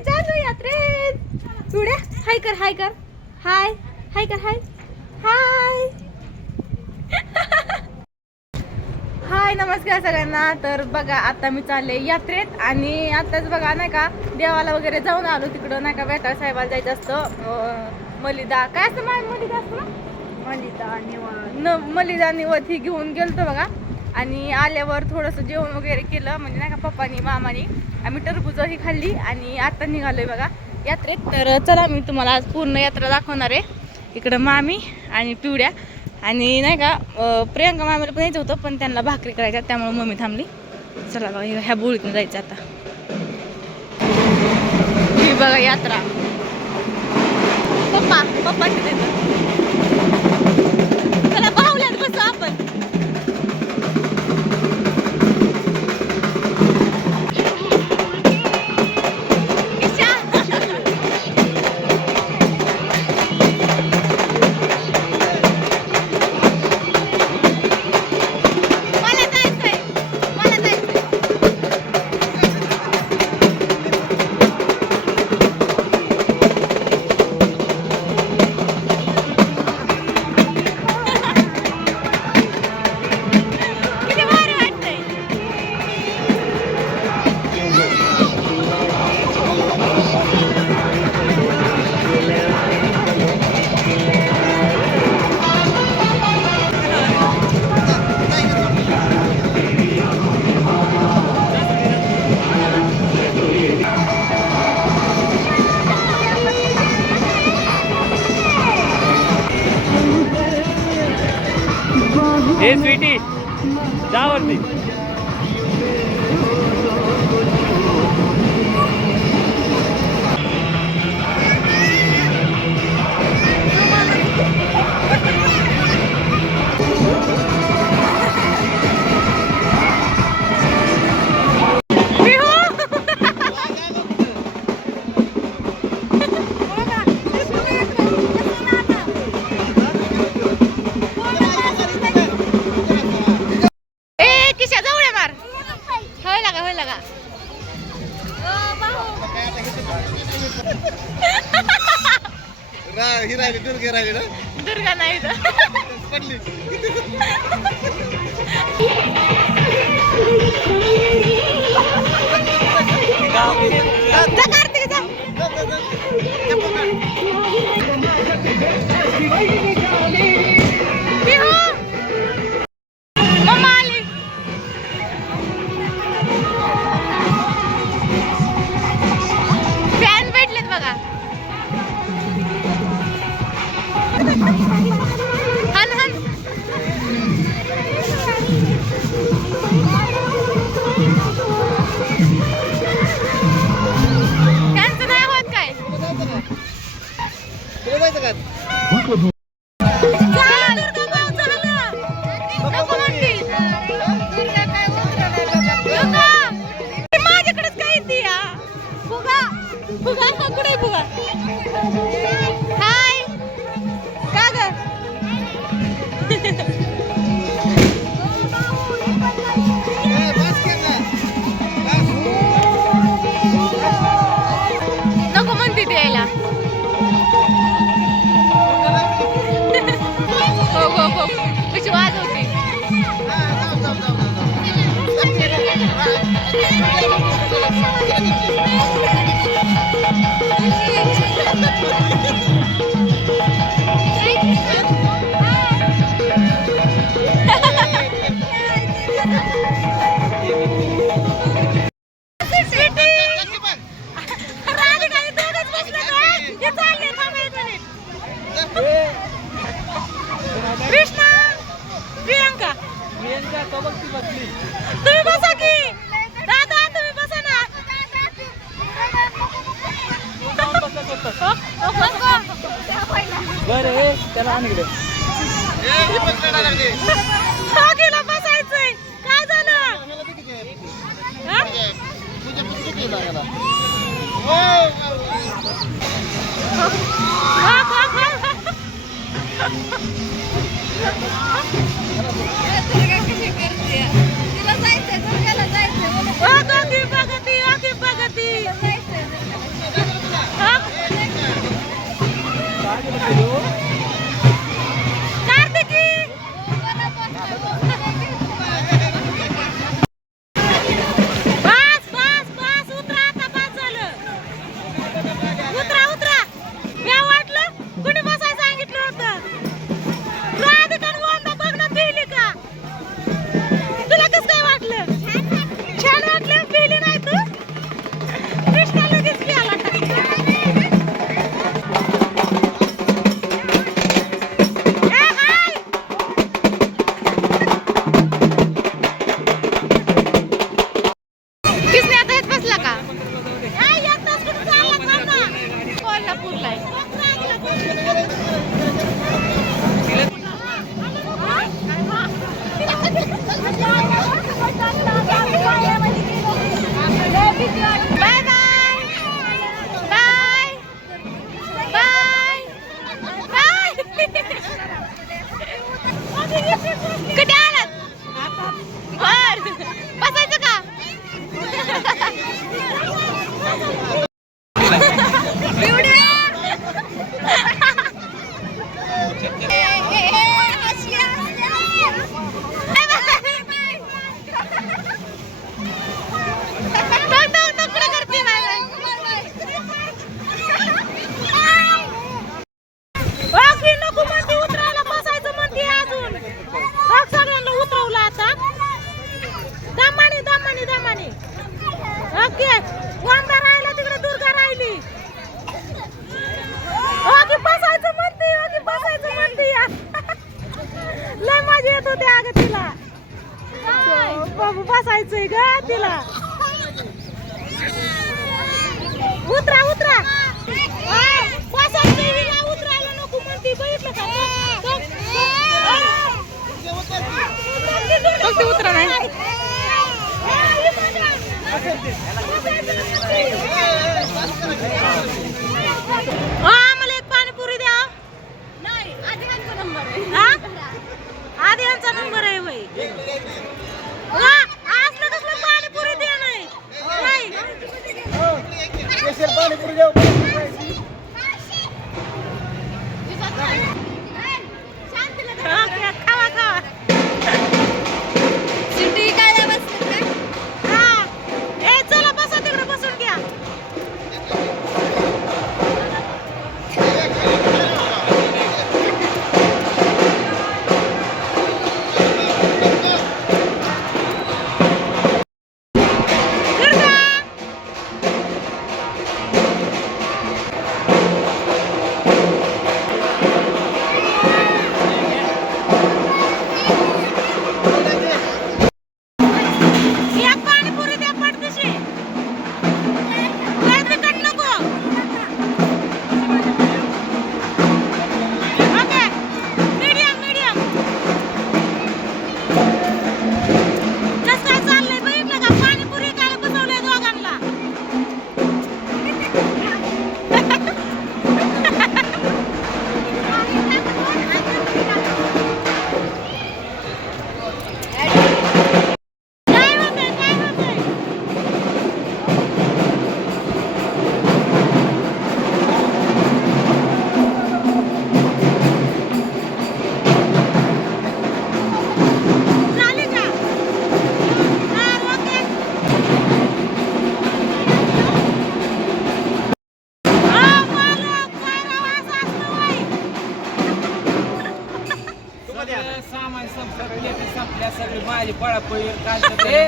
आम्ही चाललो यात्रेत पिवड्या हाय कर हाय कर. हाय हाय कर हाय हाय हाय नमस्कार सगळ्यांना. तर बघा आता मी चालले यात्रेत आणि आताच बघा नाही का देवाला वगैरे जाऊन आलो तिकडं. नाही का बेटा साहेबाला जायचं असतं. मलिदा. काय असतं मलिदा असतं ना? मलिदा निवांत. न मलिदा निवत ही घेऊन गेलतो बघा. आणि आल्यावर थोडंसं जेवण वगैरे केलं म्हणजे नाही का पप्पानी मामानी. आम्ही टरबुजं ही खाल्ली आणि आता निघालोय बघा यात्रेत. तर चला मी तुम्हाला आज पूर्ण यात्रा दाखवणार आहे. इकडं मामी आणि पिवड्या. आणि नाही का प्रियंका मामीला पण यायचं होतं पण त्यांना भाकरी करायच्या त्यामुळे मम्मी थांबली. चला बघा ह्या बोळीतनं जायचं आता. ही बघा यात्रा. पप्पा पप्पा तिथे हे स्वीटी जा वरती. फुगा तुम्ही बसा की. दादा तुम्ही बसा ना. बरं त्याला आण इकडे गेला बसायचंय काय झालं हा? Bye. सामान संपलं संपल्या सगळी माझी पळापळी काय सुद्धा